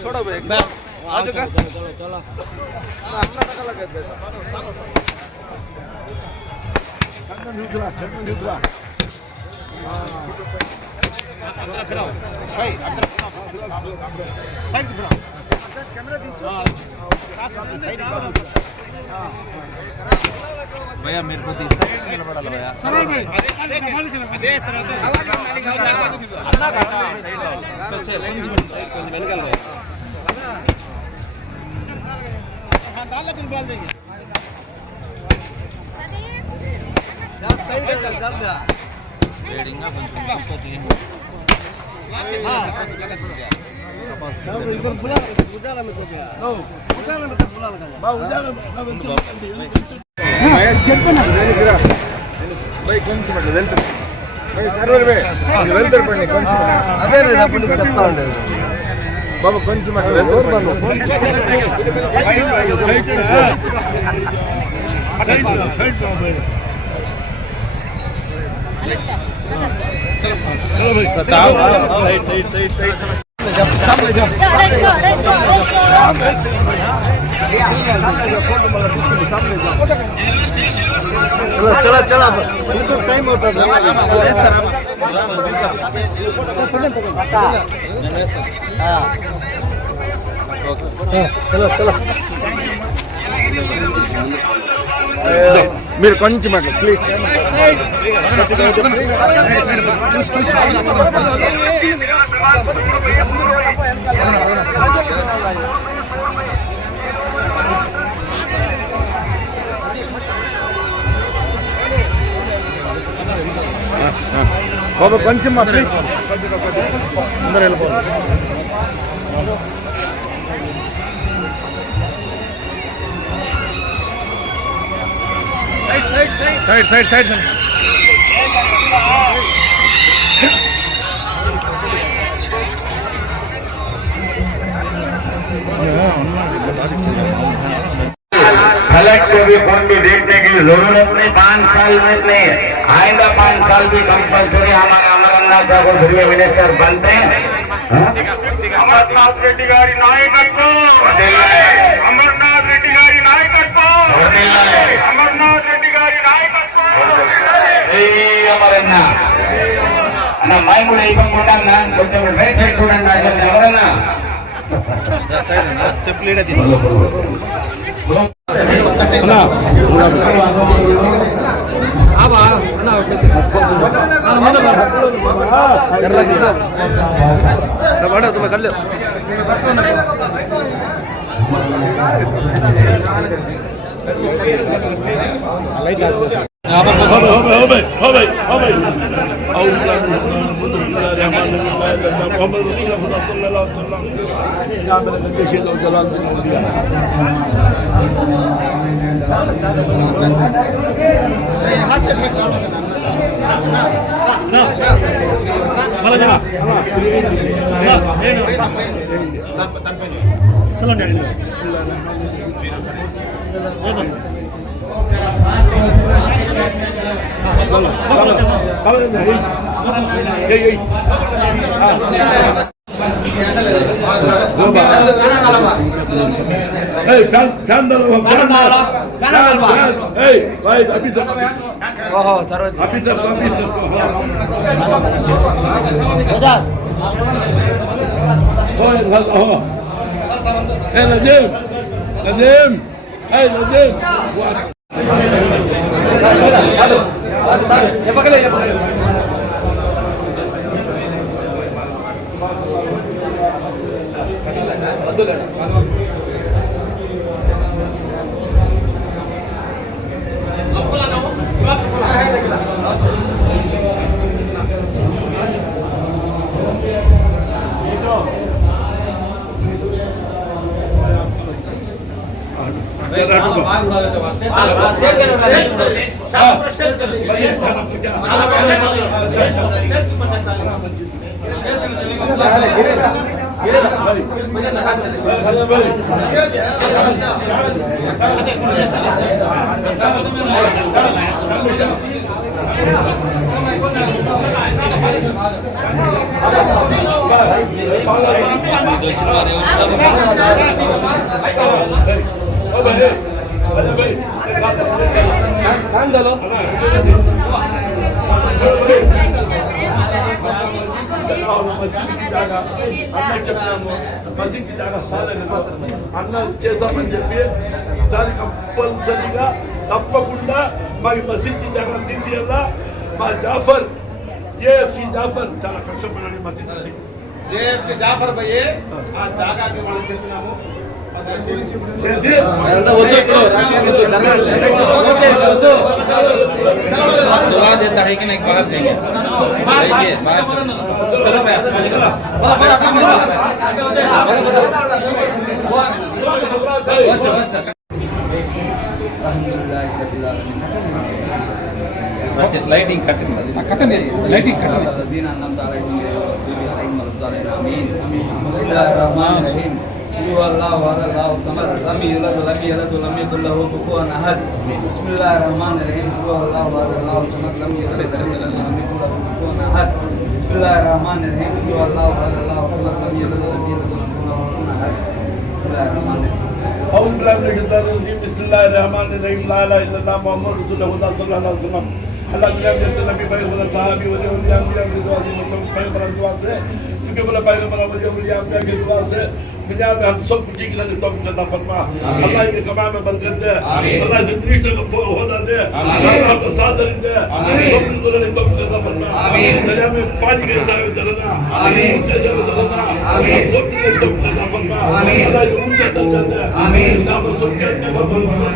छोड़ो आज का भैया मेरे को निलबడాలి भैया సరే भाई అదే సరే అన్నా కొంచెం వెనకాల भैया हां डाल के बाल देंगे साइड चल जा रेडिंग ना కొంచెం हां इधर बुला उजाला में तो गया ओ उजाला में तो बुला लगा बा उजाला भैया स्टेप पे ना भाई కొంచెం అట్లా వెళ్తారు भाई సర్వర్ బే వెళ్తారు పని కొంచెం అదే రే అప్పుడు చెప్తా ఉండేది బాబు కొంచెం అట్లా వెళ్తారు సైడ్ బాబు चलो भाई बताओ साइड सामने जा चला चला बिल्कुल टाइम होता चलो चलो మీరు కొంచెం అట్లా ప్లీజ్ బాబా కొంచెం ప్లీజ్ అందరూ వెళ్ళిపోవాలి साइड साइड फ्लैट को भी फोन भी देखने की जरूरत नहीं 5 साल में नहीं आएगा 5 साल भी कंपल्सरी हमारा अमरनाथ ठाकुर फिर मिनिस्टर बनते हैं अमरनाथ रेड्डी गारी नायकत्व अमरनाथ रेड्डी गारी नायकत्व अमरनाथ रेड्डी गारी नायकत्व అమరన్నా అన్న మై కూడా ఇవ్వకుండా కొంచెం రైట్ సైడ్ చూడండి ఎవరన్నా చెప్పులేడా మసీద్కి జాగా అన్న చెప్పాము, మసీద్కి జాగా సాలలేదు అన్న చేసామని చెప్పి ఈసారి కంపల్సరీగా తప్పకుండా మాకు మసీద్కి జాగా తీసేయాలా. మా జాఫర్ జేఎఫ్సి జాఫర్ చాలా కష్టపడాలి మసీద్ జేఎఫ్సి జాఫర్ భయ్యే ఆ జాగాకి మనం చెప్పినాము. दुआ देता है कि नहीं बात देंगे चलो लाइटिंग कटन लाइटिंग कटन अल्लाह अल्लाह समद लम यलद लम यलद लम यकुल लहु कुफुवन अहद बिस्मिल्लाहिर रहमानिर रहीम अल्लाह अल्लाह समद लम यलद लम यलद लम यकुल लहु कुफुवन अहद बिस्मिल्लाहिर रहमानिर रहीम अल्लाह अल्लाह समद लम यलद लम यलद लम यकुल लहु कुफुवन अहद बिस्मिल्लाहिर रहमानिर रहीम औज़ बिल्लाहि मिनश शैतानिर रजीम बिस्मिल्लाहिर रहमानिर रहीम ला इलाहा इल्लल्लाह मुहम्मदुर रसूलुल्लाह सल्लल्लाहु अलैहि वसल्लम अल्लाह के नबी भाई सहाबी वली औलिया की दुआ से पैगंबर दुआ से चूंकि बोला पैगंबर वली औलिया की दुआ से दुनिया में हम सब ठीक रहने तौफीक अता फरमा। अल्लाह इनके कमाई में बरकत दे, अल्लाह इसे मिनिस्टर को होदा दे, अल्लाह आपको सादर दे, सब दिन को रहने तौफीक अता फरमा। दरिया में पानी के साथ चलना, कैसे चलना, सब दिन तौफीक अता फरमा। अल्लाह इसे ऊंचा दर्जा दे, अल्लाह पर सब के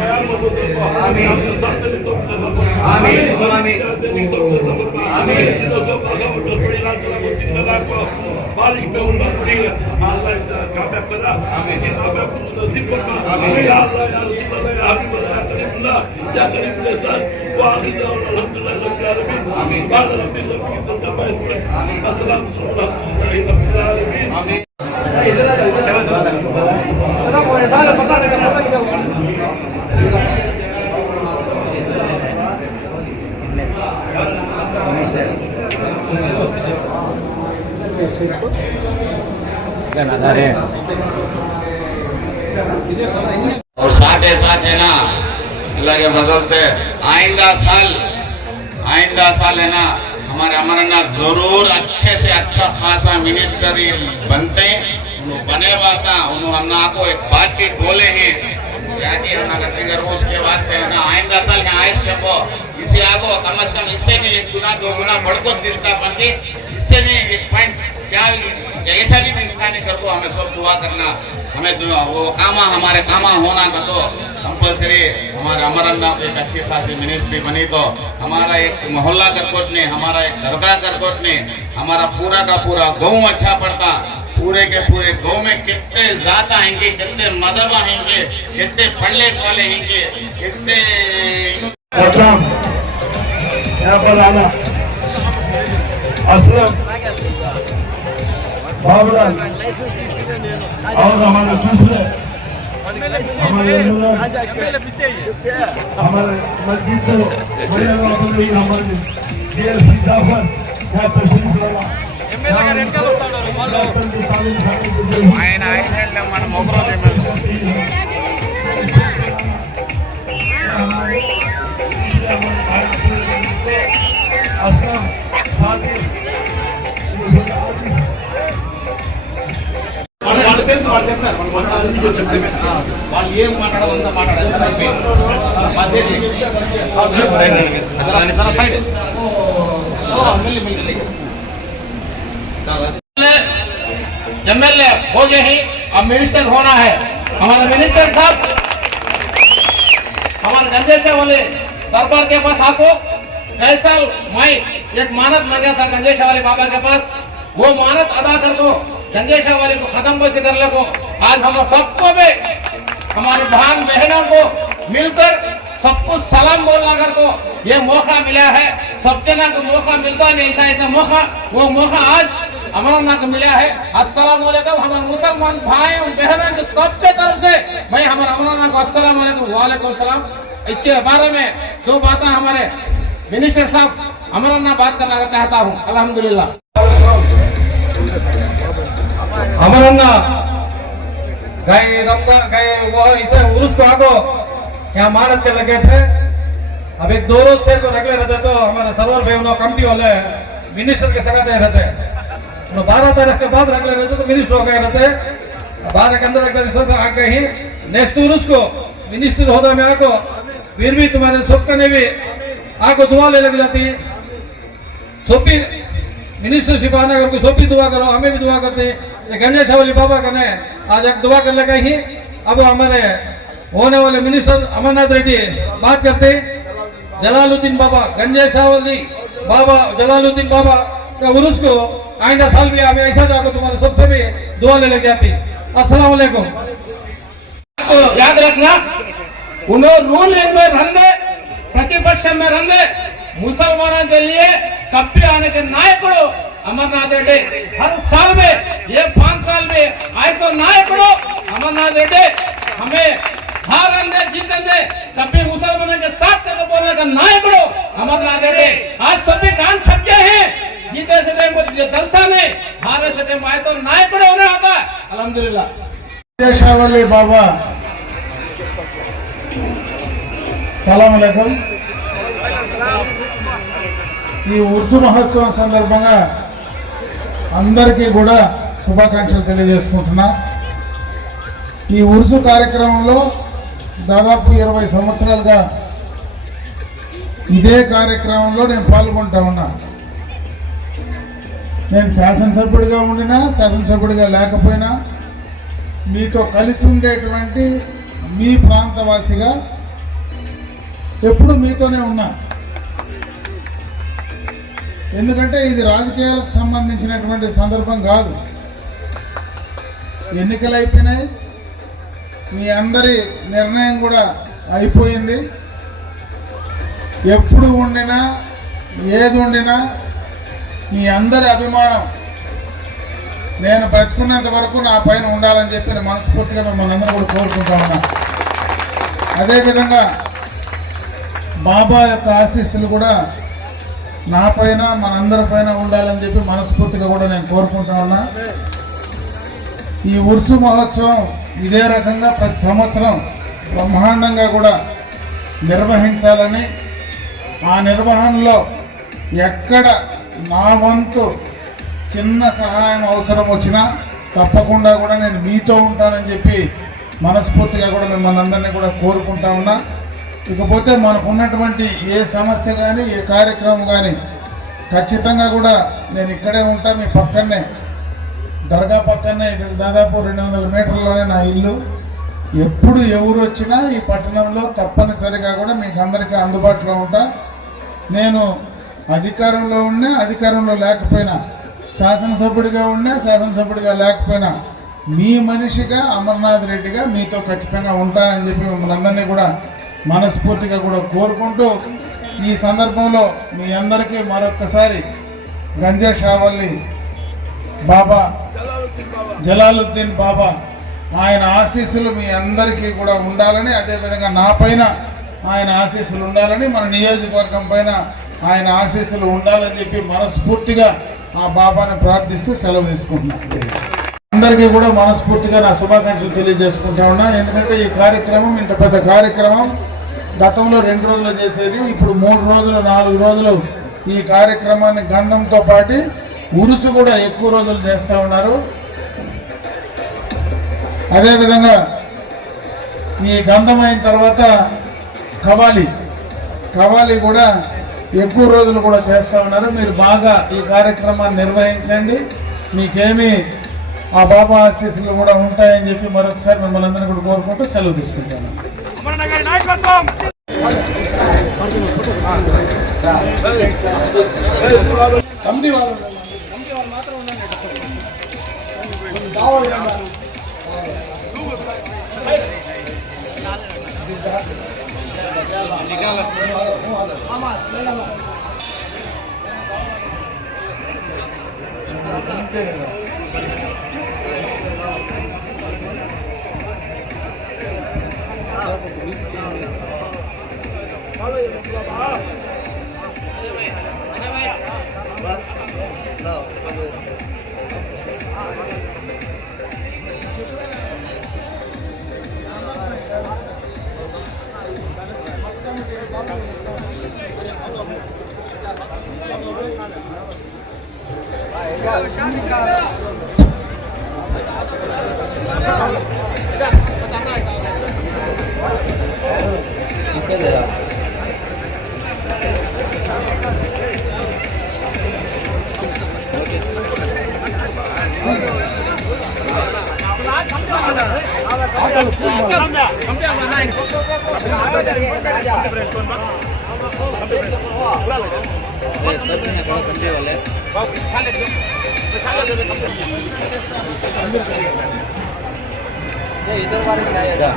बयान में बोल रहा है, आपको सादर तौफीक अता फरमा। आमीन देने तौफीक अता फरमा। इन सब का और बड़ी रात चला को दिन लगा को बारिश में उल्लाह पड़ी अल्लाह काबे पड़ा इसके काबे को नसीब फरमा। या अल्लाह या रसूल अल्लाह या हबीब अल्लाह या करीमुल्लाह या करीमुल इंसान व आखिर दावना अल्हम्दुलिल्लाह रब्बिल आलमीन सुभान रब्बिल इज्जति अम्मा यसिफून अस्सलाम अल्हम्दुलिल्लाहि रब्बिल आलमीन आमीन। और साथ ही साथ है ना अल्लाह के फजल से आइंदा साल है ना हमारे अमरनाथ जरूर अच्छे से अच्छा खासा मिनिस्टर बनते बने वासा उन्होंने आपको एक बात भी बोले हैं उसके वास्ते है ना आइंदा साल है आइस को इसे आपको कम से कम इससे भी एक गुना दो गुना बढ़को दिखता पंथी इससे भी एक पॉइंट क्या ऐसा भी दिखता नहीं कर हमें सब दुआ करना हमें वो कामा हमारे कामा होना का तो कंपल्सरी हमारे अमरनाथ एक अच्छी खासी मिनिस्ट्री बनी तो हमारा एक मोहल्ला करकोट ने हमारा एक दरगाह करकोट ने हमारा पूरा का पूरा गाँव अच्छा पड़ता। पूरे के पूरे गाँव में कितने जाता हैंगे कितने मजहब हैंगे कितने पढ़ने वाले हैंगे कितने और हमारे दूसरे हमारे मस्जिद से हमारे जేఎఫ్సి జాఫర్ ఆయన మన మొగరోజు అస్లాం సాది వాళ్ళు తెలుసు వాళ్ళు చెప్తారు వాళ్ళు ఏం మాట్లాడాలంతా మాట్లాడాలి एमएलए हो गए हैं अब मिनिस्टर होना है। हमारे मिनिस्टर साहब हमारे गंजेशा वाले दरबार के पास आपको कई साल मैं एक मानत मांगा था गंजेशा वाले बाबा के पास, वो मानत अदा कर दो, गंजेशा वाले को खत्म बस कर लो। आज हम सबको भी हमारे बहन बहनों को मिलकर सबको सलाम बोलना कर को ये मौका मिला है। सब जना को मौका मिलता नहीं ऐसा ऐसा मौका, वो मौका आज अमरनाथ को मिला है। अस्सलाम वालेकुम हमारे मुसलमान भाई और बहनों के सबके तरफ से मैं हमारे अमरनाथ को अस्सलाम वालेकुम वालेकुम सलाम। इसके बारे में दो बातें हमारे मिनिस्टर साहब अमरनाथ बात करना चाहता हूँ। अल्हम्दुलिल्लाह अमरनाथ गए रमजान गए वो इसे उर्स को आगो यहाँ मानत के लगे थे। अब एक 2 रोज थे तो रगले रहते तो हमारे सर्वर भाई कमिटी वाले मिनिस्टर के सगा रहते 12 तारीख के बाद रगले रहते तो मिनिस्टर हो गए रहते 12 के अंदर आ गए ही नेक्स्ट उर्स को मिनिस्टर होता में आको फिर भी तुम्हारे सुख ने भी आको दुआ ले लग जाती। सोपी मिनिस्टरशिप आने अगर कोई सोपी दुआ करो हमें भी दुआ करते। गंजे शावली बाबा कने आज एक दुआ कर लगा ही। अब हमारे होने वाले मिनिस्टर अमरनाथ रेड्डी बात करते जलालुद्दीन बाबा गंजे शावली बाबा जलालुद्दीन बाबा का उर्स को आइंदा साल भी हमें ऐसा जाकर तुम्हारे सबसे भी दुआ ले लग जाती। अस्सलाम वालेकुम। तो याद रखना उन्होंने रूलिंग में रहने प्रतिपक्ष में रहने मुसलमानों के लिए कब्बे आने के नायकों अमरनाथ रेड्डी हर साल में ये 5 साल में आए तो नायकों अमरनाथ रेड्डी हमें हारने जीतने कभी मुसलमानों के साथ तो बोलने का नायकों अमरनाथ रेड्डी आज सभी कान छप गए हैं। जीते से टाइम पर जलसा ने हारे से टाइम आए तो नायकों होने आता है। अल्हम्दुलिल्लाह शावली बाबा సలాం అలైకుం। ఈ ఉర్సు మహోత్సవం సందర్భంగా అందరికీ కూడా శుభాకాంక్షలు తెలియజేసుకుంటున్నా। ఈ ఉర్సు కార్యక్రమంలో దాదాపు 20 సంవత్సరాలుగా ఇదే కార్యక్రమంలో నేను పాల్గొంటా ఉన్నా। నేను శాసనసభ్యుడిగా ఉండినా శాసనసభ్యుడిగా లేకపోయినా మీతో కలిసి ఉండేటువంటి మీ ప్రాంతవాసిగా ఎప్పుడు మీతోనే ఉన్నా। ఎందుకంటే ఇది రాజకీయాలకు సంబంధించినటువంటి సందర్భం కాదు। ఎన్నికలు అయిపోయినాయి, మీ అందరి నిర్ణయం కూడా అయిపోయింది। ఎప్పుడు ఉండినా ఏది ఉండినా మీ అందరి అభిమానం నేను బ్రతుకున్నంత వరకు నా పైన ఉండాలని చెప్పి నేను మనస్ఫూర్తిగా మిమ్మల్ని అందరూ కూడా కోరుకుంటా ఉన్నా। అదేవిధంగా బాబా యొక్క ఆశీస్సులు కూడా నా పైన మనందరి పైన ఉండాలని చెప్పి మనస్ఫూర్తిగా కూడా నేను కోరుకుంటా ఉన్నా। ఈ ఉర్సు మహోత్సవం ఇదే రకంగా ప్రతి సంవత్సరం బ్రహ్మాండంగా కూడా నిర్వహించాలని, ఆ నిర్వహణలో ఎక్కడ నా వంతు చిన్న సహాయం అవసరం వచ్చినా తప్పకుండా కూడా నేను మీతో ఉంటానని చెప్పి మనస్ఫూర్తిగా కూడా మిమ్మల్ని అందరినీ కూడా కోరుకుంటా ఉన్నా। ఇకపోతే మనకు ఉన్నటువంటి ఏ సమస్య కానీ ఏ కార్యక్రమం కానీ ఖచ్చితంగా కూడా నేను ఇక్కడే ఉంటా, మీ పక్కనే దర్గా పక్కనే ఇక్కడ దాదాపు 200 మీటర్లలోనే నా ఇల్లు। ఎప్పుడు ఎవరు వచ్చినా ఈ పట్టణంలో తప్పనిసరిగా కూడా మీకు అందరికీ అందుబాటులో ఉంటా। నేను అధికారంలో ఉన్నా అధికారంలో లేకపోయినా, శాసనసభ్యుడిగా ఉన్నా శాసనసభ్యుడిగా లేకపోయినా మీ మనిషిగా అమర్నాథ్ రెడ్డిగా మీతో ఖచ్చితంగా ఉంటానని చెప్పి మిమ్మల్ని అందరినీ కూడా మనస్ఫూర్తిగా కూడా కోరుకుంటూ ఈ సందర్భంలో మీ అందరికీ మరొక్కసారి గంజా షావల్లి బాబా జలాలుద్దీన్ బాబా ఆయన ఆశీస్సులు మీ అందరికీ కూడా ఉండాలని, అదేవిధంగా నా పైన ఆయన ఆశీస్సులు ఉండాలని, మన నియోజకవర్గం పైన ఆయన ఆశీస్సులు ఉండాలని చెప్పి మనస్ఫూర్తిగా ఆ బాబాని ప్రార్థిస్తూ సెలవు తీసుకుంటున్నాను। అందరికీ కూడా మనస్ఫూర్తిగా నా శుభాకాంక్షలు తెలియజేసుకుంటా ఉన్నా। ఎందుకంటే ఈ కార్యక్రమం ఇంత పెద్ద కార్యక్రమం గతంలో 2 రోజులు చేసేది, ఇప్పుడు 3 రోజులు 4 రోజులు ఈ కార్యక్రమాన్ని గంధంతో పాటు ఉరుసు కూడా ఎక్కువ రోజులు చేస్తూ ఉన్నారు। అదేవిధంగా ఈ గంధం అయిన తర్వాత కవాలి కూడా ఎక్కువ రోజులు కూడా చేస్తూ ఉన్నారు। మీరు బాగా ఈ కార్యక్రమాన్ని నిర్వహించండి, మీకేమీ ఆ బాబా ఆశీస్సులు కూడా ఉంటాయని చెప్పి మరొకసారి మిమ్మల్ని అందరినీ కూడా కోరుకుంటూ సెలవు తీసుకుంటాను. కమిటీ వాళ్ళు మాత్రం इधर वाले क्या आएगा